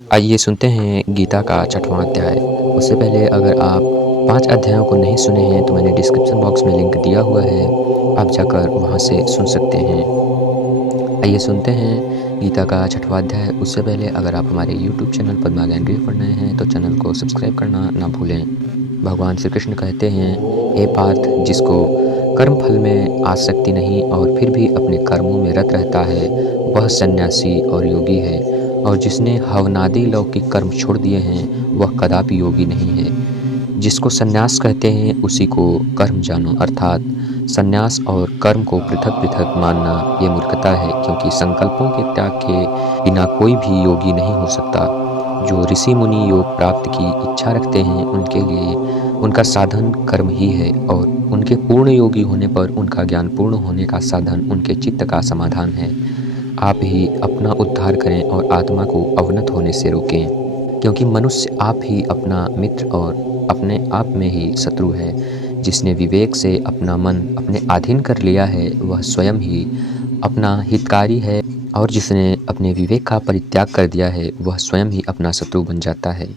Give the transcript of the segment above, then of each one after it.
आइए सुनते हैं गीता का छठवां अध्याय। उससे पहले अगर आप 5 अध्यायों को नहीं सुने हैं तो मैंने डिस्क्रिप्शन बॉक्स में लिंक दिया हुआ है, आप जाकर वहाँ से सुन सकते हैं। आइए सुनते हैं गीता का छठवां अध्याय। उससे पहले अगर आप हमारे यूट्यूब चैनल पद्मा ज्ञान रिव्यू पर नए हैं तो चैनल को सब्सक्राइब करना ना भूलें। भगवान श्री कृष्ण कहते हैं, हे पार्थ, जिसको कर्म फल में आसक्ति नहीं और फिर भी अपने कर्मों में रत रहता है, वह सन्यासी और योगी है। और जिसने हवनादि लौकिक कर्म छोड़ दिए हैं, वह कदापि योगी नहीं है। जिसको सन्यास कहते हैं उसी को कर्म जानो, अर्थात सन्यास और कर्म को पृथक पृथक मानना ये मूर्खता है, क्योंकि संकल्पों के त्याग के बिना कोई भी योगी नहीं हो सकता। जो ऋषि मुनि योग प्राप्त की इच्छा रखते हैं उनके लिए उनका साधन कर्म ही है, और उनके पूर्ण योगी होने पर उनका ज्ञान पूर्ण होने का साधन उनके चित्त का समाधान है। आप ही अपना उद्धार करें और आत्मा को अवनत होने से रोकें, क्योंकि मनुष्य आप ही अपना मित्र और अपने आप में ही शत्रु है। जिसने विवेक से अपना मन अपने अधीन कर लिया है वह स्वयं ही अपना हितकारी है, और जिसने अपने विवेक का परित्याग कर दिया है वह स्वयं ही अपना शत्रु बन जाता है।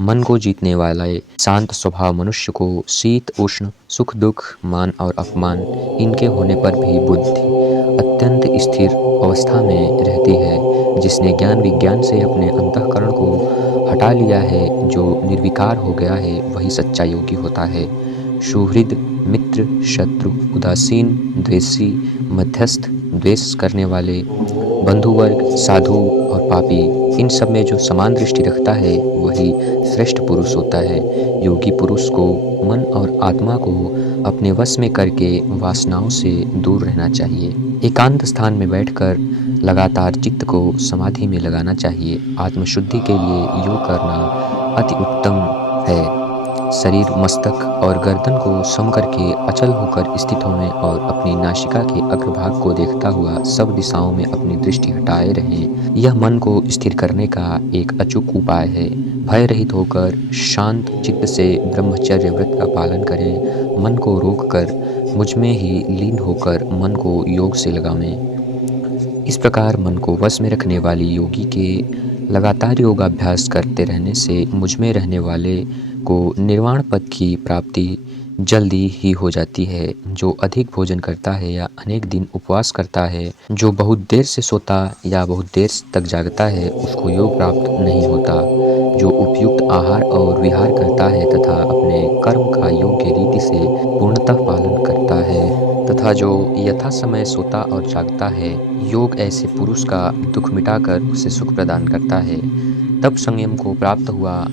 मन को जीतने वाले शांत स्वभाव मनुष्य को शीत उष्ण सुख दुख मान और अपमान इनके होने पर भी बुद्धि अत्यंत स्थिर अवस्था में रहती है। जिसने ज्ञान विज्ञान से अपने अंतःकरण को हटा लिया है, जो निर्विकार हो गया है, वही सच्चा योगी होता है। सुहृद मित्र शत्रु उदासीन द्वेषी मध्यस्थ द्वेष करने वाले बंधुवर्ग साधु और पापी, इन सब में जो समान दृष्टि रखता है वही श्रेष्ठ पुरुष होता है। योगी पुरुष को मन और आत्मा को अपने वश में करके वासनाओं से दूर रहना चाहिए। एकांत स्थान में बैठकर लगातार चित्त को समाधि में लगाना चाहिए। आत्मशुद्धि के लिए योग करना अति उत्तम है। शरीर मस्तक और गर्दन को सम करके अचल होकर स्थित होवें और अपनी नासिका के अग्रभाग को देखता हुआ सब दिशाओं में अपनी दृष्टि हटाए रहें। यह मन को स्थिर करने का एक अचूक उपाय है। भय रहित होकर शांत चित्त से ब्रह्मचर्य व्रत का पालन करें। मन को रोक कर मुझ में ही लीन होकर मन को योग से लगावें। इस प्रकार मन को वश में रखने वाली योगी के लगातार योगाभ्यास करते रहने से मुझ में रहने वाले को निर्वाण पद की प्राप्ति जल्दी ही हो जाती है। जो अधिक भोजन करता है या अनेक दिन उपवास करता है, जो बहुत देर से सोता या बहुत देर तक जागता है, उसको योग प्राप्त नहीं होता। जो उपयुक्त आहार और विहार करता है तथा अपने कर्म का योग्य रीति से पूर्णतः पालन करता है, तथा जो यथा समय सोता और जागता है, योग ऐसे पुरुष का दुख मिटाकर उसे सुख प्रदान करता है। तब संयम को प्राप्त हुआ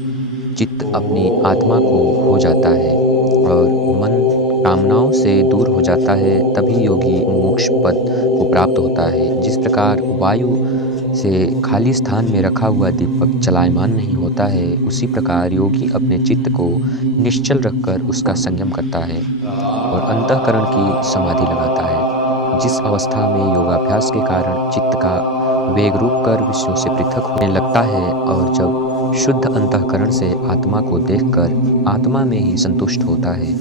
चित्त अपनी आत्मा को हो जाता है और मन कामनाओं से दूर हो जाता है। तभी योगी मोक्ष पद को प्राप्त होता है। जिस प्रकार वायु से खाली स्थान में रखा हुआ दीपक चलायमान नहीं होता है, उसी प्रकार योगी अपने चित्त को निश्चल रखकर उसका संयम करता है और अंतःकरण की समाधि लगाता है। जिस अवस्था में योगाभ्यास के कारण चित्त का वेग रुक कर विषयों से पृथक होने लगता है, और जब शुद्ध अंतःकरण से आत्मा को देखकर आत्मा में ही संतुष्ट होता है,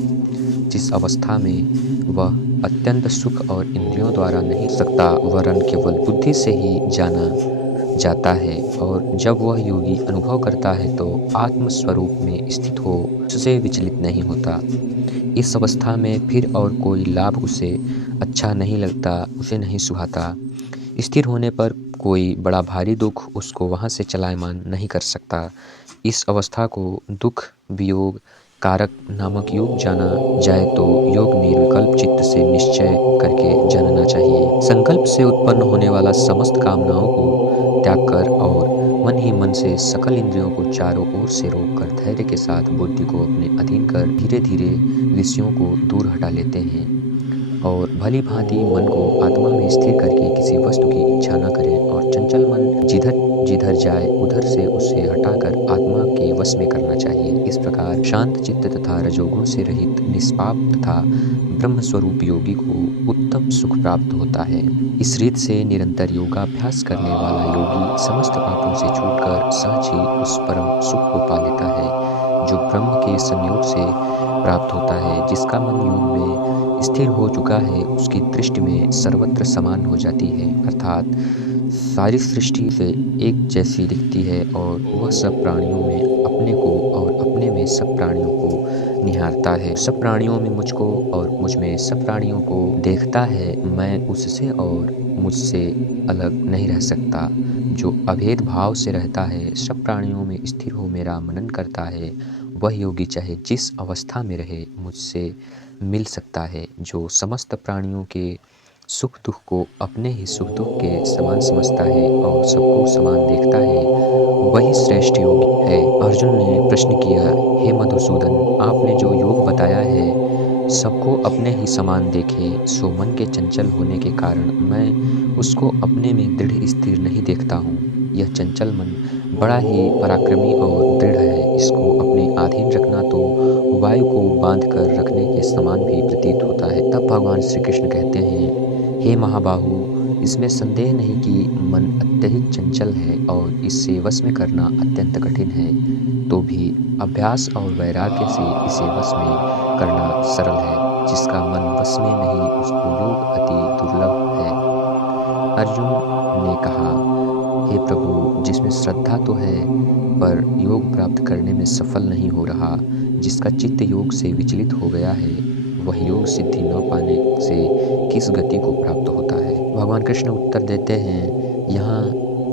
जिस अवस्था में वह अत्यंत सुख और इंद्रियों द्वारा नहीं सकता वरन केवल बुद्धि से ही जाना जाता है, और जब वह योगी अनुभव करता है तो आत्म स्वरूप में स्थित हो उससे विचलित नहीं होता। इस अवस्था में फिर और कोई लाभ उसे अच्छा नहीं लगता, उसे नहीं सुहाता। स्थिर होने पर कोई बड़ा भारी दुख उसको वहाँ से चलायमान नहीं कर सकता। इस अवस्था को दुख वियोग कारक नामक योग जाना जाए तो योग निर्विकल्प चित्त से निश्चय करके जानना चाहिए। संकल्प से उत्पन्न होने वाला समस्त कामनाओं को त्याग कर और मन ही मन से सकल इंद्रियों को चारों ओर से रोककर धैर्य के साथ बुद्धि को अपने अधीन कर धीरे धीरे विषयों को दूर हटा लेते हैं, और भली भांति मन को आत्मा में स्थिर करके किसी वस्तु की इच्छा न करें, और चंचल मन जिधर जिधर जाए उधर से उसे हटाकर आत्मा के वश में करना चाहिए। इस प्रकार शांत चित्त तथा रजोगुण से रहित निष्पाप तथा ब्रह्म स्वरूप योगी को उत्तम सुख प्राप्त होता है। इस रीत से निरंतर योगाभ्यास करने वाला योगी समस्त पापों से छूटकर सहज ही उस परम सुख को पा लेता है। जो ब्रह्म के संयोग से प्राप्त होता है। जिसका मन योग में स्थिर हो चुका है, उसकी दृष्टि में सर्वत्र समान हो जाती है, अर्थात सारी सृष्टि से एक जैसी दिखती है और वह सब प्राणियों में अपने को और अपने में सब प्राणियों को निहारता है। सब प्राणियों में मुझको और मुझ में सब प्राणियों को देखता है। मैं उससे और मुझसे अलग नहीं रह सकता। जो अभेद भाव से रहता है, सब प्राणियों में स्थिर हो मेरा मनन करता है, वह योगी चाहे जिस अवस्था में रहे मुझसे मिल सकता है। जो समस्त प्राणियों के सुख दुख को अपने ही सुख दुख के समान समझता है और सबको समान देखता है, वही श्रेष्ठ योगी है। अर्जुन ने प्रश्न किया, हे मधुसूदन, आपने जो योग बताया है, सबको अपने ही समान देखे, सो मन के चंचल होने के कारण मैं उसको अपने में दृढ़ स्थिर नहीं देखता हूँ। यह चंचल मन बड़ा ही पराक्रमी और दृढ़ है। इसको अपने अधीन रखना तो वायु को बांध कर रखने के समान भी प्रतीत होता है। तब भगवान श्री कृष्ण कहते हैं, हे महाबाहु, इसमें संदेह नहीं कि मन अत्यधिक चंचल है और इससे वश में करना अत्यंत कठिन है। तो भी अभ्यास और वैराग्य से इसे वश में करना सरल है। जिसका मन वश में नहीं, उसको योग अति दुर्लभ है। अर्जुन ने कहा, हे प्रभु, जिसमें श्रद्धा तो है पर योग प्राप्त करने में सफल नहीं हो रहा, जिसका चित्त योग से विचलित हो गया है, वह योग सिद्धि न पाने से किस गति को प्राप्त होता है। भगवान कृष्ण उत्तर देते हैं,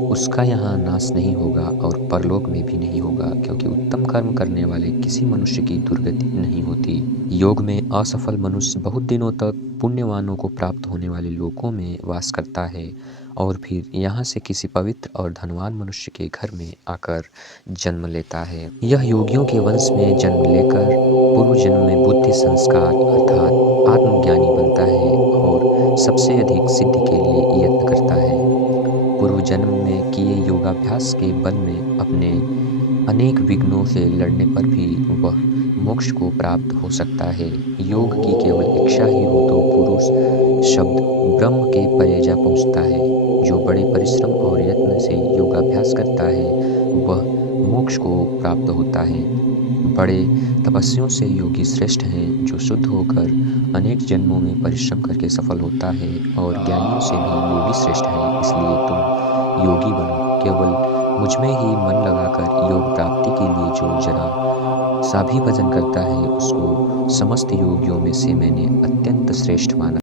उसका यहाँ नाश नहीं होगा और परलोक में भी नहीं होगा, क्योंकि उत्तम कर्म करने वाले किसी मनुष्य की दुर्गति नहीं होती। योग में असफल मनुष्य बहुत दिनों तक पुण्यवानों को प्राप्त होने वाले लोकों में वास करता है और फिर यहाँ से किसी पवित्र और धनवान मनुष्य के घर में आकर जन्म लेता है। यह योगियों के वंश में जन्म लेकर पूर्व जन्म में बुद्धि संस्कार अर्थात आत्मज्ञानी बनता है और सबसे अधिक सिद्धि के लिए यत्न करता है। पूर्व जन्म में किए योगाभ्यास के बल में अपने अनेक विघ्नों से लड़ने पर भी वह मोक्ष को प्राप्त हो सकता है। योग की केवल इच्छा ही हो तो पुरुष शब्द ब्रह्म के परे जा पहुँचता है। जो बड़े परिश्रम और यत्न से योगाभ्यास करता है, वह मोक्ष को प्राप्त होता है। बड़े तपस्वियों से योगी श्रेष्ठ हैं, जो शुद्ध होकर अनेक जन्मों में परिश्रम करके सफल होता है, और ज्ञानियों से भी योगी श्रेष्ठ है। इसलिए तुम योगी बनो। केवल मुझ में ही मन लगाकर योग प्राप्ति के लिए जो जरा सा भी भजन करता है, उसको समस्त योगियों में से मैंने अत्यंत श्रेष्ठ माना।